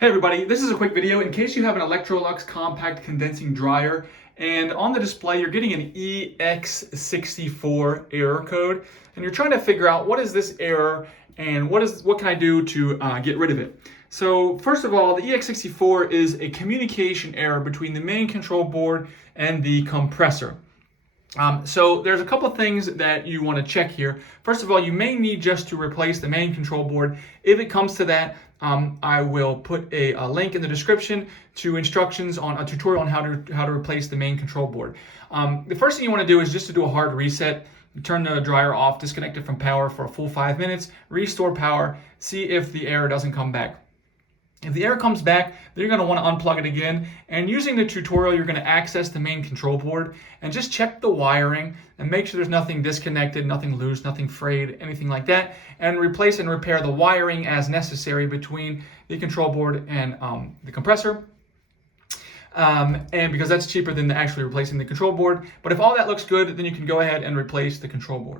Hey everybody, this is a quick video in case you have an Electrolux Compact condensing dryer and on the display you're getting an Ex64 error code and you're trying to figure out what is this error and what can I do to get rid of it. So first of all, the Ex64 is a communication error between the main control board and the compressor. So there's a couple things that you want to check here. First of all, you may need just to replace the main control board. If it comes to that, I will put a link in the description to instructions on a tutorial on how to replace the main control board. The first thing you want to do is just to do a hard reset. Turn the dryer off, disconnect it from power for a full 5 minutes, restore power, see if the error doesn't come back. If the error comes back, then you're going to want to unplug it again, and using the tutorial you're going to access the main control board and just check the wiring and make sure there's nothing disconnected, nothing loose, nothing frayed, anything like that, and replace and repair the wiring as necessary between the control board and the compressor. And because that's cheaper than actually replacing the control board. But if all that looks good, then you can go ahead and replace the control board.